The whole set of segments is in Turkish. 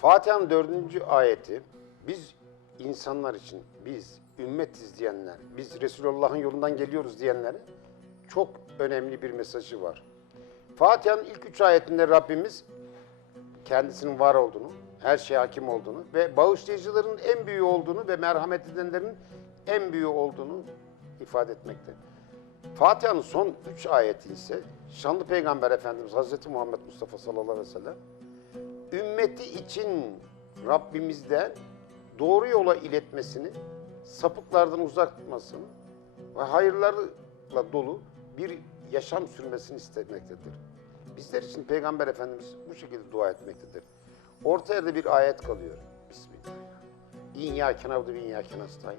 Fatiha'nın dördüncü ayeti biz insanlar için, biz ümmetiz diyenler, biz Resulullah'ın yolundan geliyoruz diyenlere çok önemli bir mesajı var. Fatiha'nın ilk üç ayetinde Rabbimiz kendisinin var olduğunu, her şeye hakim olduğunu ve bağışlayıcıların en büyüğü olduğunu ve merhamet edenlerin en büyüğü olduğunu ifade etmekte. Fatiha'nın son üç ayeti ise şanlı Peygamber Efendimiz Hazreti Muhammed Mustafa sallallahu aleyhi ve sellem ümmeti için Rabbimizden doğru yola iletmesini, sapıklardan uzak tutmasını ve hayırlarla dolu bir yaşam sürmesini istemektedir. Bizler için Peygamber Efendimiz bu şekilde dua etmektedir. Orta yerde bir ayet kalıyor. Ve iyyâke nestaîn.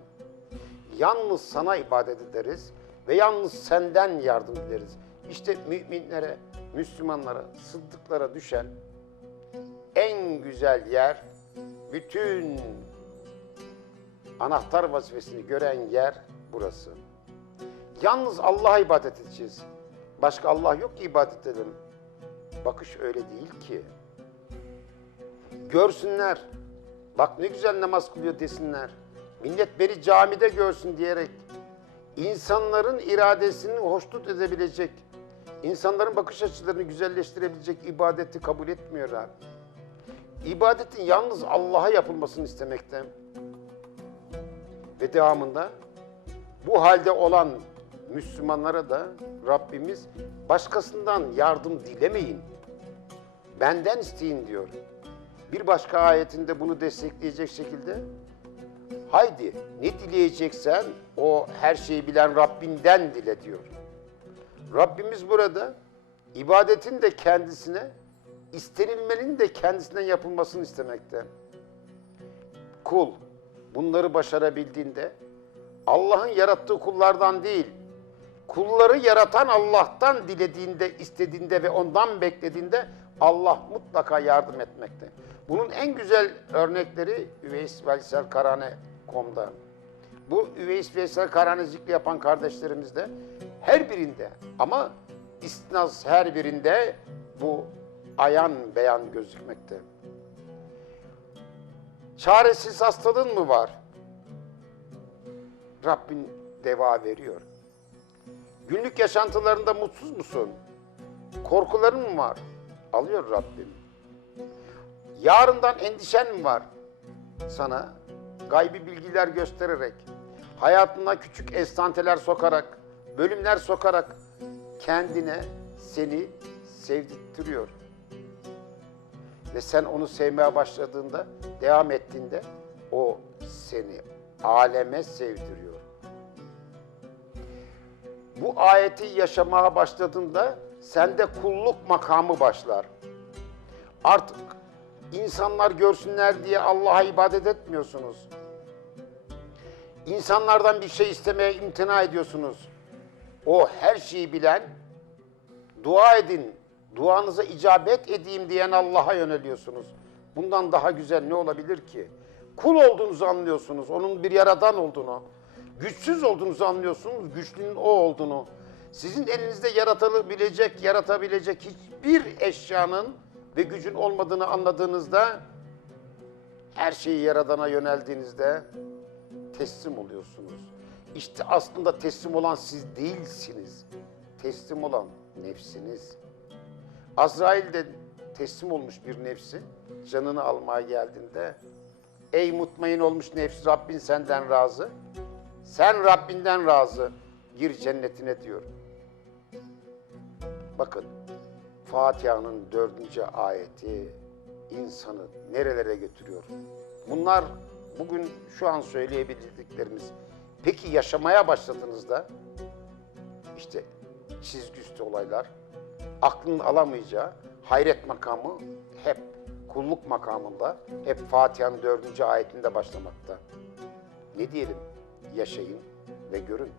Yalnız sana ibadet ederiz ve yalnız senden yardım dileriz. İşte müminlere, Müslümanlara, sıddıklara düşen en güzel yer, bütün anahtar vazifesini gören yer burası. Yalnız Allah'a ibadet edeceğiz. Başka Allah yok ki ibadet edelim. Bakış öyle değil ki. Görsünler. Bak ne güzel namaz kılıyor desinler. Millet beni camide görsün diyerek insanların iradesini hoşnut edebilecek, insanların bakış açılarını güzelleştirebilecek ibadeti kabul etmiyor abi. İbadetin yalnız Allah'a yapılmasını istemekte. Ve devamında bu halde olan Müslümanlara da Rabbimiz başkasından yardım dilemeyin. Benden isteyin diyor. Bir başka ayetinde bunu destekleyecek şekilde haydi ne dileyeceksen o her şeyi bilen Rabbinden dile diyor. Rabbimiz burada ibadetin de kendisine, istenilmenin de kendisinden yapılmasını istemekte. Kul bunları başarabildiğinde Allah'ın yarattığı kullardan değil, kulları yaratan Allah'tan dilediğinde, istediğinde ve ondan beklediğinde Allah mutlaka yardım etmekte. Bunun en güzel örnekleri Üveys Veysel Karane.com'da. Bu Üveys Veysel Karane zikri yapan kardeşlerimiz de her birinde ama istinaz her birinde bu ayan beyan gözükmekte. Çaresiz hastalığın mı var? Rabbin deva veriyor. Günlük yaşantılarında mutsuz musun? Korkuların mı var? Alıyor Rabbim. Yarından endişen mi var? Sana gaybi bilgiler göstererek, hayatına küçük estanteler sokarak, bölümler sokarak kendine seni sevdirtiyor. Ve sen onu sevmeye başladığında, devam ettiğinde o seni aleme sevdiriyor. Bu ayeti yaşamaya başladığında sende kulluk makamı başlar. Artık insanlar görsünler diye Allah'a ibadet etmiyorsunuz. İnsanlardan bir şey istemeye imtina ediyorsunuz. O her şeyi bilen, dua edin, duanıza icabet edeyim diyen Allah'a yöneliyorsunuz. Bundan daha güzel ne olabilir ki? Kul olduğunuzu anlıyorsunuz, onun bir yaradan olduğunu. Güçsüz olduğunuzu anlıyorsunuz, güçlünün o olduğunu. Sizin elinizde yaratabilecek, yaratabilecek hiçbir eşyanın ve gücün olmadığını anladığınızda, her şeyi yaradana yöneldiğinizde teslim oluyorsunuz. İşte aslında teslim olan siz değilsiniz. Teslim olan nefsiniz. Azrail de teslim olmuş bir nefsi canını almaya geldiğinde ey mutmain olmuş nefs Rabbin senden razı. Sen Rabbinden razı. Gir cennetine diyor. Bakın Fatiha'nın dördüncü ayeti insanı nerelere götürüyor? Bunlar bugün şu an söyleyebildiklerimiz. Peki yaşamaya başladığınızda işte çizgüstü olaylar, aklın alamayacağı hayret makamı hep kulluk makamında, hep Fatiha'nın dördüncü ayetinde başlamakta. Ne diyelim? Yaşayın ve görün.